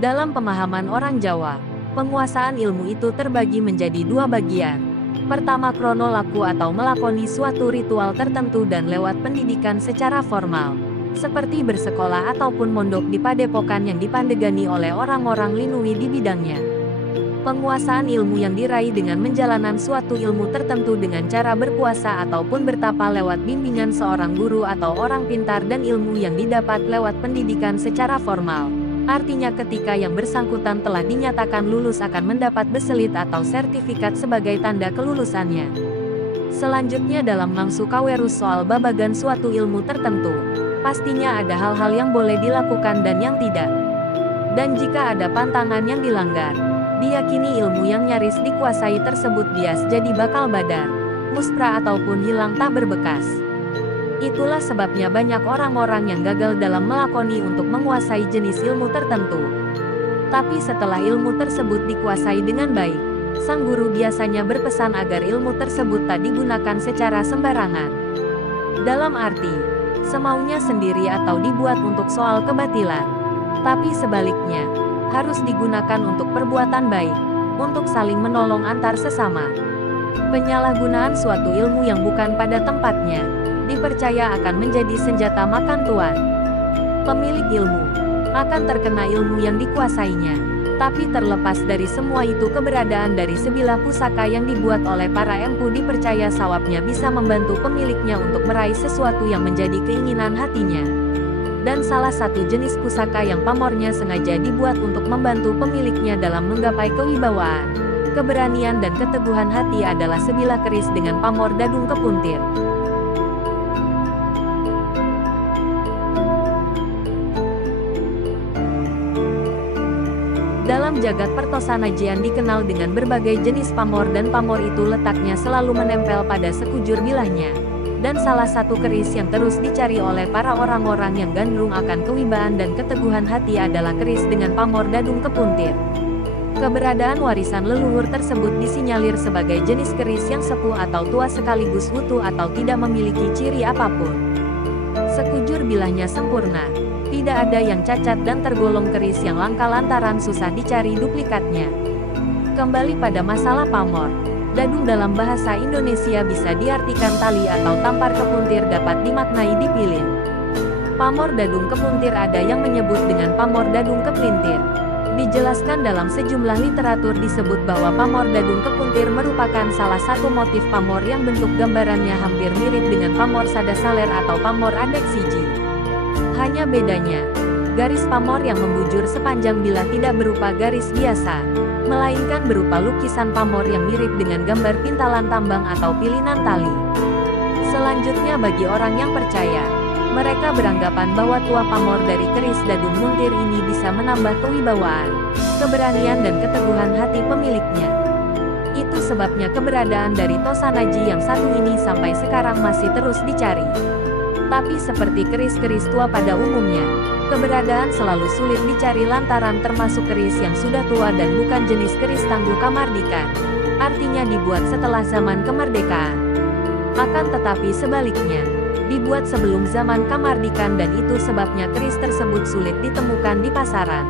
Dalam pemahaman orang Jawa, penguasaan ilmu itu terbagi menjadi dua bagian. Pertama, kronolaku atau melakoni suatu ritual tertentu dan lewat pendidikan secara formal, seperti bersekolah ataupun mondok di padepokan yang dipandegani oleh orang-orang linui di bidangnya. Penguasaan ilmu yang diraih dengan menjalankan suatu ilmu tertentu dengan cara berpuasa ataupun bertapa lewat bimbingan seorang guru atau orang pintar dan ilmu yang didapat lewat pendidikan secara formal. Artinya ketika yang bersangkutan telah dinyatakan lulus akan mendapat beselit atau sertifikat sebagai tanda kelulusannya. Selanjutnya dalam mangsu kawerus soal babagan suatu ilmu tertentu, pastinya ada hal-hal yang boleh dilakukan dan yang tidak. Dan jika ada pantangan yang dilanggar, diyakini ilmu yang nyaris dikuasai tersebut bias jadi bakal badar, muspra ataupun hilang tak berbekas. Itulah sebabnya banyak orang-orang yang gagal dalam melakoni untuk menguasai jenis ilmu tertentu. Tapi setelah ilmu tersebut dikuasai dengan baik, sang guru biasanya berpesan agar ilmu tersebut tak digunakan secara sembarangan. Dalam arti, semaunya sendiri atau dibuat untuk soal kebatilan. Tapi sebaliknya, harus digunakan untuk perbuatan baik, untuk saling menolong antar sesama. Penyalahgunaan suatu ilmu yang bukan pada tempatnya dipercaya akan menjadi senjata makan tuan. Pemilik ilmu akan terkena ilmu yang dikuasainya. Tapi terlepas dari semua itu, keberadaan dari sebilah pusaka yang dibuat oleh para empu dipercaya sawabnya bisa membantu pemiliknya untuk meraih sesuatu yang menjadi keinginan hatinya. Dan salah satu jenis pusaka yang pamornya sengaja dibuat untuk membantu pemiliknya dalam menggapai kewibawaan, keberanian dan keteguhan hati adalah sebilah keris dengan pamor dadung kepuntir. Dalam jagat pertosanajian dikenal dengan berbagai jenis pamor dan pamor itu letaknya selalu menempel pada sekujur bilahnya. Dan salah satu keris yang terus dicari oleh para orang-orang yang gandrung akan kewibaan dan keteguhan hati adalah keris dengan pamor dadung kepuntir. Keberadaan warisan leluhur tersebut disinyalir sebagai jenis keris yang sepuh atau tua sekaligus utuh atau tidak memiliki ciri apapun. Sekujur bilahnya sempurna. Tidak ada yang cacat dan tergolong keris yang langka lantaran susah dicari duplikatnya. Kembali pada masalah pamor, dadung dalam bahasa Indonesia bisa diartikan tali atau tampar kepuntir, dapat dimaknai dipilin. Pamor dadung kepuntir ada yang menyebut dengan pamor dadung kepelintir. Dijelaskan dalam sejumlah literatur disebut bahwa pamor dadung kepuntir merupakan salah satu motif pamor yang bentuk gambarannya hampir mirip dengan pamor sadasaler atau pamor adek siji. Hanya bedanya, garis pamor yang membujur sepanjang bilah tidak berupa garis biasa, melainkan berupa lukisan pamor yang mirip dengan gambar pintalan tambang atau pilinan tali. Selanjutnya bagi orang yang percaya, mereka beranggapan bahwa tuah pamor dari keris dadung muntir ini bisa menambah kewibawaan, keberanian dan keteguhan hati pemiliknya. Itu sebabnya keberadaan dari tosanaji yang satu ini sampai sekarang masih terus dicari. Tapi seperti keris-keris tua pada umumnya, keberadaan selalu sulit dicari lantaran termasuk keris yang sudah tua dan bukan jenis keris tangguh kamardikan. Artinya dibuat setelah zaman kemerdekaan. Akan tetapi sebaliknya, dibuat sebelum zaman kamardikan dan itu sebabnya keris tersebut sulit ditemukan di pasaran.